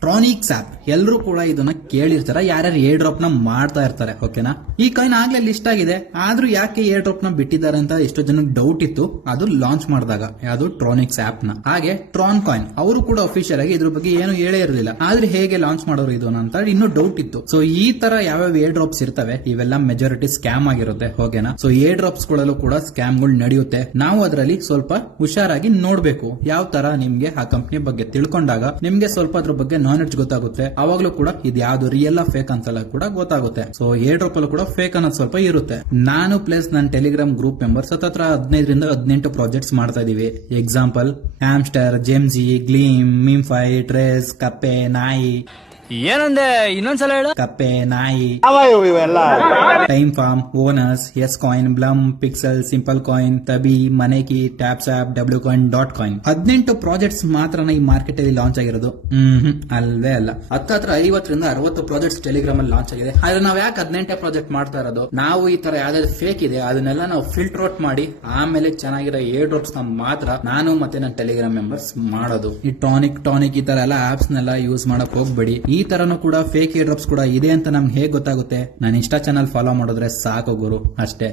ಟ್ರಾನಿಕ್ಸ್ app ಎಲ್ಲರೂ ಕೂಡ ಇದನ್ನ ಕೇಳಿರ್ತಾರೆ, ಯಾರ್ಯಾರು ಏರ್ ಡ್ರಾಪ್ ನ ಮಾಡ್ತಾ ಇರ್ತಾರೆ. ಓಕೆನಾ, ಈ ಕಾಯಿನ್ ಆಗ್ಲೇ ಲಿಸ್ಟ್ ಆಗಿದೆ, ಆದ್ರೂ ಯಾಕೆ ಏರ್ ಡ್ರಾಪ್ ನ ಬಿಟ್ಟಿದ್ದಾರೆ ಅಂತ ಎಷ್ಟೋ ಜನಕ್ಕೆ ಡೌಟ್ ಇತ್ತು. ಅದು ಲಾಂಚ್ ಮಾಡಿದಾಗ ಯಾವುದು ಟ್ರಾನಿಕ್ಸ್ ಆಪ್ ನ. ಹಾಗೆ ಟ್ರಾನ್ ಕಾಯಿನ್ ಅವರು ಕೂಡ ಅಫಿಷಿಯಲ್ ಆಗಿ ಇದ್ರ ಬಗ್ಗೆ ಏನು ಹೇಳೇ ಇರಲಿಲ್ಲ, ಆದ್ರೆ ಹೇಗೆ ಲಾಂಚ್ ಮಾಡೋರು ಇದು ಅಂತ ಇನ್ನೂ ಡೌಟ್ ಇತ್ತು. ಸೊ ಈ ತರ ಯಾವ್ಯಾವ ಏರ್ ಡ್ರಾಪ್ಸ್ ಇರ್ತವೆ ಇವೆಲ್ಲ ಮೆಜಾರಿಟಿ ಸ್ಕ್ಯಾಮ್ ಆಗಿರುತ್ತೆ. ಓಕೆನಾ, ಸೊ ಏರ್ ಡ್ರಾಪ್ಸ್ ಗಳಲ್ಲೂ ಕೂಡ ಸ್ಕ್ಯಾಮ್ ಗಳು ನಡೆಯುತ್ತೆ. ನಾವು ಅದರಲ್ಲಿ ಸ್ವಲ್ಪ ಹುಷಾರಾಗಿ ನೋಡ್ಬೇಕು. ಯಾವ ತರ ನಿಮ್ಗೆ ಆ ಕಂಪನಿ ಬಗ್ಗೆ ತಿಳ್ಕೊಂಡಾಗ ನಿಮ್ಗೆ ಸ್ವಲ್ಪ ಅದ್ರ ಬಗ್ಗೆ ನಾಲೆಡ್ಜ್ ಗೊತ್ತಾಗುತ್ತೆ. ಅವಾಗ್ಲೂ ಕೂಡ ಇದು ಯಾವ್ದು ರಿಯಲ್ ಫೇಕ್ ಅಂತೆಲ್ಲ ಕೂಡ ಗೊತ್ತಾಗುತ್ತೆ. ಸೊ ಏರ್ ಡ್ರಾಪ್ ಅಲ್ಲೂ ಕೂಡ ಫೇಕ್ ಅನ್ನೋದು ಸ್ವಲ್ಪ ಇರುತ್ತೆ. ನಾನು ಪ್ಲಸ್ ನನ್ನ ಟೆಲಿಗ್ರಾಮ್ ಗ್ರೂಪ್ ಮೆಂಬರ್ಸ್ ಹತ್ರ 15 ಪ್ರಾಜೆಕ್ಟ್ಸ್ ಮಾಡ್ತಾ ಇದೀವಿ. Example Hamster, Gemz, Gleam, MemeFi, Trace, ಕಪ್ಪೆ, ನಾಯಿ. ಏನಂದೆ ಇನ್ನೊಂದ್ಸಲ ಹೇಳು. ಕಪ್ಪೆ, ನಾಯಿ, time farm, owners, S coin, Blum, pixel, simple coin, Tabi, Maneki, TapSwap, W coin, dot coin. 18 projects ಮಾತ್ರ ಈ ಮಾರ್ಕೆಟ್ ಅಲ್ಲಿ ಲಾಂಚ್ ಆಗಿರೋದು. ಅಲ್ವೇ ಅಲ್ಲ, ಹತ್ತತ್ರ 50ರಿಂದ 60 ಪ್ರಾಜೆಕ್ಟ್ಸ್ ಟೆಲಿಗ್ರಾಮ್ ಅಲ್ಲಿ ಲಾಂಚ್ ಆಗಿದೆ. ಆದ್ರೆ ನಾವ್ ಯಾಕೆ 18 ಪ್ರಾಜೆಕ್ಟ್ ಮಾಡ್ತಾ ಇರೋದು? ನಾವು ಈ ತರ ಯಾವ್ದಾದ್ರು ಫೇಕ್ ಇದೆ ಅದನ್ನೆಲ್ಲ ನಾವು ಫಿಲ್ಟರ್ ಔಟ್ ಮಾಡಿ ಆಮೇಲೆ ಚೆನ್ನಾಗಿರೋ ಏರ್ ಡ್ರಾಪ್ಸ್ ಮಾತ್ರ ನಾನು ಮತ್ತೆ ನನ್ನ ಟೆಲಿಗ್ರಾಮ್ ಮೆಂಬರ್ಸ್ ಮಾಡೋದು. ಈ ಟಾನಿಕ್ ಈ ತರ ಎಲ್ಲ ಆಪ್ಸ್ ನೆಲ್ಲ ಯೂಸ್ ಮಾಡಕ್ ಹೋಗ್ಬೇಡಿ. ಈ ತರನು ಕೂಡ ಫೇಕ್ ಏರ್ ಡ್ರಾಪ್ಸ್ ಕೂಡ ಇದೆ ಅಂತ ನಮ್ಗೆ ಹೇಗೆ ಗೊತ್ತಾಗುತ್ತೆ? ನಾನು ಇನ್ಸ್ಟಾ ಚಾನಲ್ ಫಾಲೋ ಮಾಡಿದ್ರೆ ಸಾಕು ಗುರು, ಅಷ್ಟೇ.